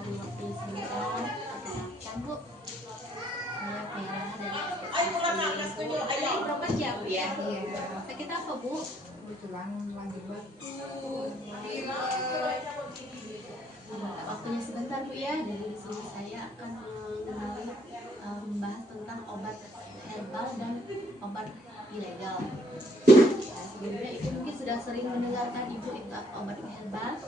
mengurangi waktu sebentar. Perkenalkan Bu, saya Vera dari SPSI. Ini berobat ya Bu ya? Iya. Sakit apa Bu? Kebetulan lagi batuk. Waktunya sebentar Bu ya. Dari di sini saya akan membahas tentang obat herbal dan obat ilegal. Nah, sebelumnya Ibu mungkin sudah sering mendengarkan Ibu itu obat herbal.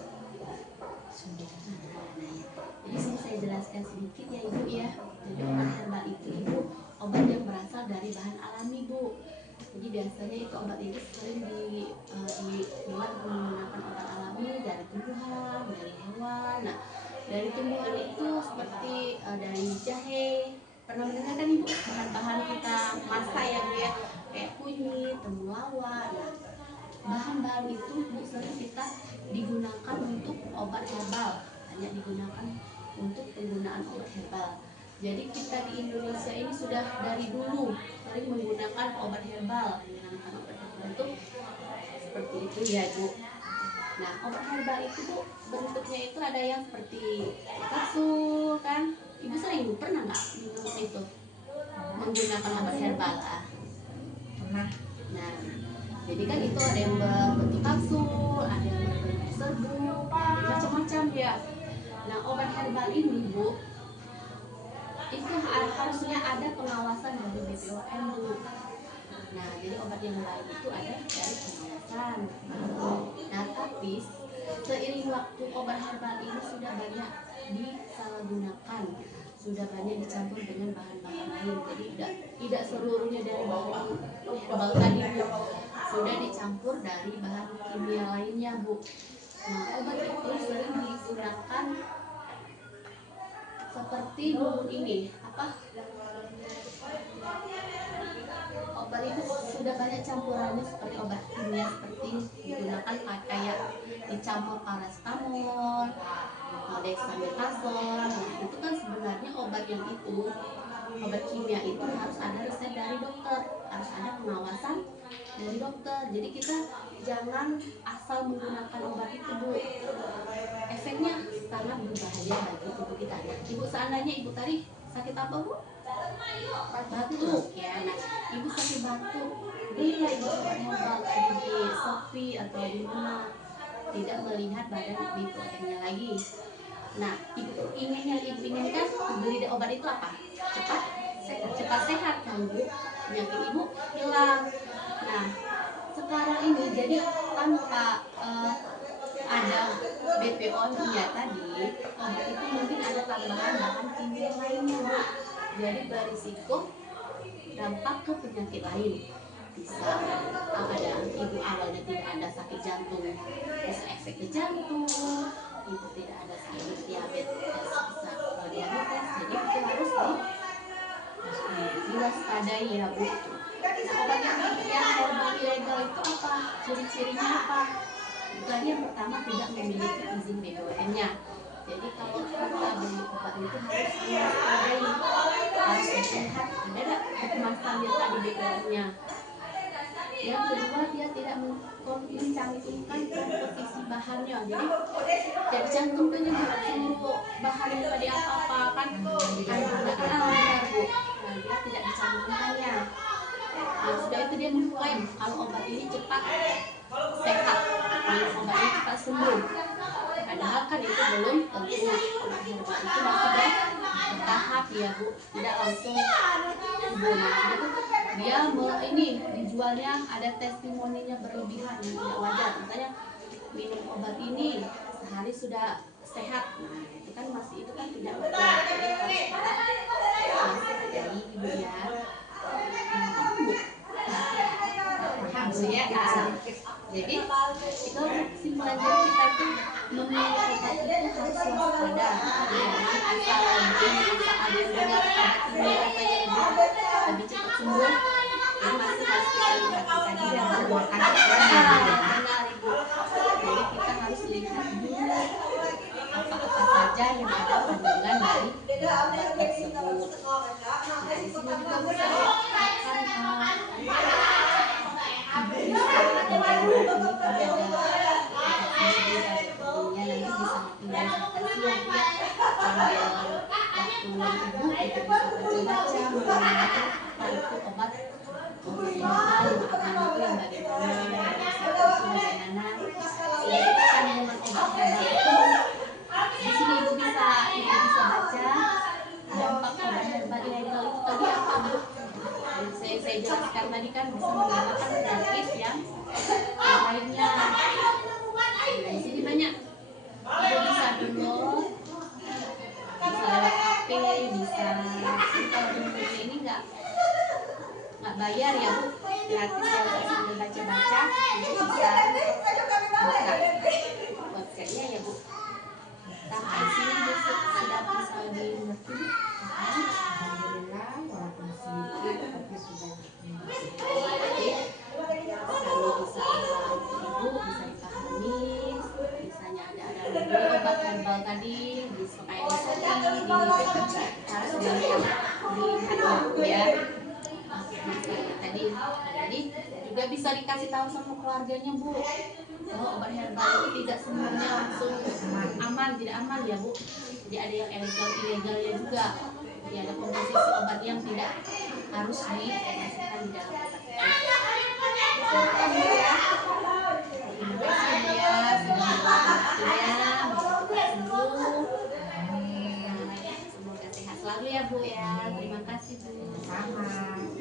Jadi sini saya jelaskan sedikit ya Ibu ya. Jadi obat herbal itu Ibu obat yang berasal dari bahan alami Bu. Jadi biasanya itu obat itu sering dibuat menggunakan obat alami dari tumbuhan, dari hewan. Nah, dari tumbuhan itu seperti dari jahe. Pernah mendengarkan Ibu bahan-bahan kita masak ya Bu ya, kayak kunyit, temulawak. Nah, bahan-bahan itu sering kita digunakan untuk obat herbal, hanya digunakan untuk penggunaan obat herbal. Jadi kita di Indonesia ini sudah dari dulu sering menggunakan obat herbal, menggunakan obat herbal itu seperti itu ya Bu. Nah, obat herbal itu Bu bentuknya itu ada yang seperti kapsul kan? Ibu sering pernah nggak minum itu menggunakan obat herbal? Pernah. Nah, jadi kan itu ada yang berbentuk kapsul, ada yang berbentuk serbuk, macam-macam ya. Nah, obat herbal ini Bu, itu harusnya ada pengawasan dari BPOM Bu. Nah, jadi obat yang lain itu ada dari pengawasan. Nah, tapi seiring waktu obat herbal ini sudah banyak disalahgunakan, sudah banyak dicampur dengan bahan-bahan lain. Jadi tidak seluruhnya dari bahan herbal tadi Bu, sudah dicampur dari bahan kimia lainnya Bu. Nah, obat itu sering digunakan seperti dulu ini obat itu sudah banyak campurannya seperti obat kimia, seperti digunakan kayak dicampur paracetamol, dexamethasone. Nah, itu kan sebenarnya obat yang itu, obat kimia itu harus ada resep dari dokter, harus ada pengawasan dari dokter. Jadi kita jangan asal menggunakan obat itu Bu. Efeknya sangat berbahaya bagi tubuh kita. Nah, Ibu seandainya Ibu tadi sakit apa Bu? Batuk ya. Nah, Ibu sakit batuk, belilah Ibu obat herbal tadi di Shopee atau di mana, tidak melihat badan BPOM-nya lagi. Nah, Ibu inginkan beli obat itu apa? Cepat sehat kan Bu, penyakit Ibu hilang. Nah, sekarang ini jadi tanpa ada BPOM-nya tadi, obat itu mungkin ada tambahan bahan kimia lainnya Bu. Jadi berisiko dampak ke penyakit lain. Bisa ada Ibu awalnya tidak ada sakit jantung, bisa efek ke jantung. Ibu tidak ada sakit diabetes, bisa diabetes. Jadi itu harus diwaspadai ya Bu. Nah, obat yang herbal ilegal itu apa? Ciri-cirinya apa? Tadi yang pertama tidak memiliki izin BPOM-nya. Jadi kalau kita beli obat itu harus diwaspadai, harus dilihat ada kemasan yang tadi BPOM-nya. Yang kedua, dia tidak mencantumkan komposisi bahannya. Jadi cantumkan juga seluruh bahan yang tadi apa-apa kan benar Bu. Nah, dia tidak dicantumkannya. Nah, sudah itu dia mengklaim kalau obat ini cepat sehat, obat ini cepat sembuh. Padahal kan itu belum tentu. Obat herbal itu masih bertahap ya Bu, tidak langsung sembuh. Nah, dia dijualnya ada testimoninya berlebihan yang tidak wajar. Misalnya minum obat ini sehari sudah sehat. Nah, itu kan tidak wajar. Jadi harus waspadai Ibu ya. Jadi kalau kesimpulan kita itu memilih obat itu harus waspada. Asal ada yang dengar obat ini katanya lebih cepat sembuh, jadi masih harus kita lihat tadi dan benar Ibu. Jadi kita harus lihat dulu apa-apa saja yang ada kandungan dari obat tersebut. Nah, di sini juga bisa akan mengenai apa itu obat herbal yang aman itu yang bagaimana, yang resep itu bagaimana. Sehingga kita kandungan obat herbal itu di sini ibu bisa baca dampak obat herbal ilegal itu tadi apa Bu? Saya jelaskan tadi kan bisa menimbulkan penyakit yang lainnya. Nah, di sini banyak ibu bisa download, bisa lewat HP, bisa kalau downloadnya ini nggak bayar ya Bu, gratis ya Bu, sambil baca-baca ibu bisa buka websitenya ya Bu. Sampai sini ibu sudah bisa lebih mengerti Bu. Alhamdulillah walaupun sedikit tapi sudah Jadi kami bisa ibu bisa dipahami, misalnya ada logo obat herbal tadi di kayak di Shopee, di harus dilihat ya tadi. Jadi juga bisa dikasih tahu sama keluarganya Bu, bahwa obat herbal itu tidak semuanya langsung aman, tidak aman ya Bu. Jadi ada yang ilegalnya juga. Jadi ada komposisi obat yang tidak harus dimasukkan di dalam obat itu. Silakan Bu ya. Terima kasih Bu ya sudah meluangkan waktunya untuk cepat sembuh. Semoga sehat selalu ya Bu ya. Terima kasih Bu. sama.